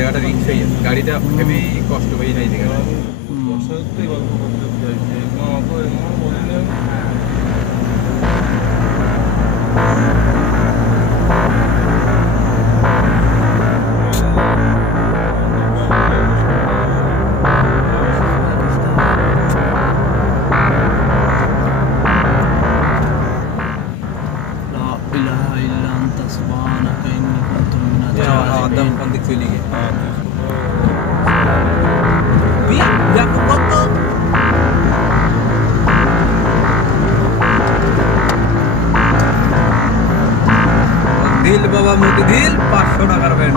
জায়গাটা রিক্স হয়ে যাচ্ছে। গাড়িটা ভেবে কষ্ট হয়ে যায় জায়গাটা প্রতিদিন পাঁচশো টাকার ব্যান্ড